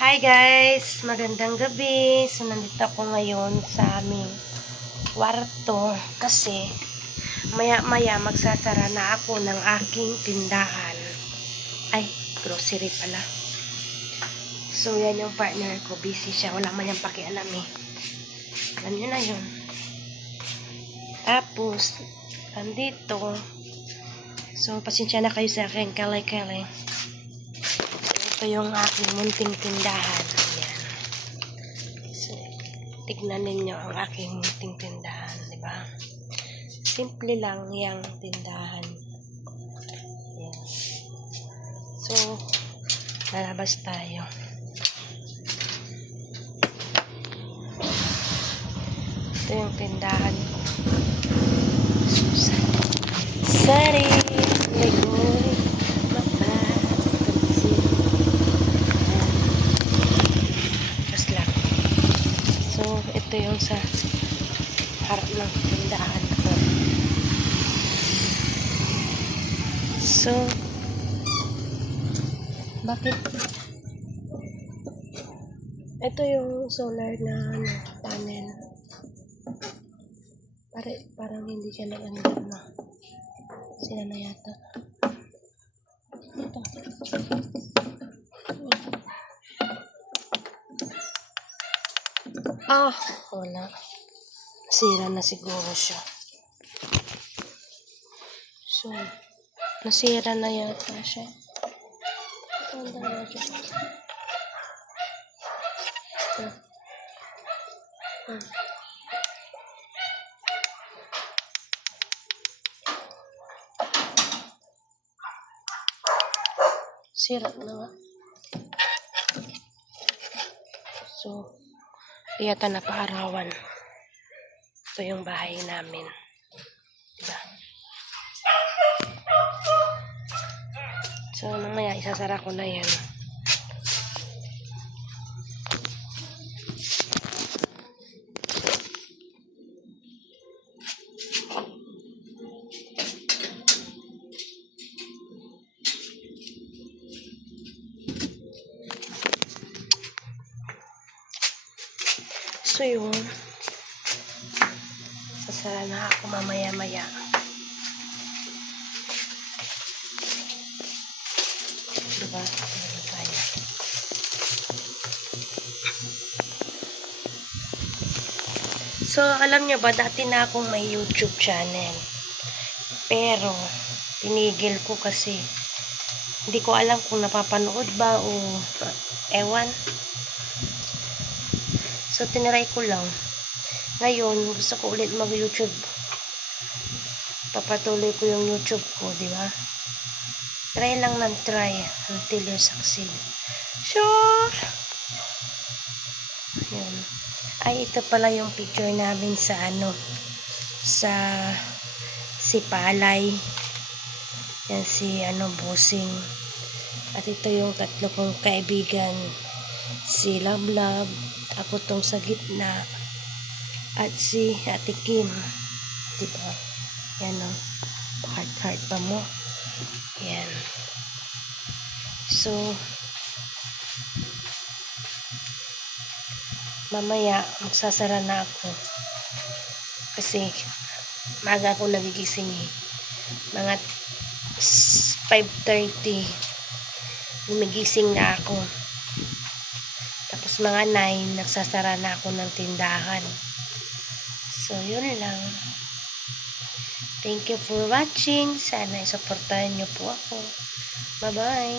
Hi guys! Magandang gabi. So, nandito ako ngayon sa aming kwarto kasi maya-maya magsasara na ako ng aking tindahan. Ay, grocery pala. So, yan yung partner ko. Busy siya. Wala man niyang pakialam eh. Alam niyo na yun. Tapos, andito. So, pasensya na kayo sa akin. Kalay-kalay. Ito yung aking munting tindahan. Ayan. So, tignan ninyo ang aking munting tindahan. Diba? Simple lang yung tindahan. Ayan. So, lalabas tayo. Ito yung tindahan ko. So, sari, legoy, ito yung sa harap ng tindahan ko. So, bakit? Ito yung solar na panel. Parang hindi siya nag-andar na. Sila na yata. Ito. Ah, wala. Nasira na siguro siya. So, nasira na yata siya. Ito, na siya. Ito. Sira na nga. So, yata napaarawan. Ito yung bahay namin. Diba? So, mamaya isasara ko na yan. So, yun. Sasara na ako mamaya-maya. Diba? So, alam nyo ba, dati na akong may YouTube channel. Pero, tinigil ko kasi hindi ko alam kung napapanood ba o ewan. So, tiniray ko lang. Ngayon, gusto ko ulit mag-YouTube. Papatuloy ko yung YouTube ko, di ba? Try lang ng try until you succeed. Sure! Yun. Ay, ito pala yung picture namin sa sa Sipalay. Yan si Busing. At ito yung tatlo kong kaibigan. Si Lablab, ako tong sa gitna, at si Ate Kim. Diba? Yan o. Heart pa mo. Yan. So, mamaya, magsasara na ako. Kasi, maaga ako nagigising eh. Mga 5:30. Gumigising na ako. Tapos mga 9, nagsasara na ako ng tindahan. So, yun lang. Thank you for watching. Sana isuportahan niyo po ako. Bye-bye.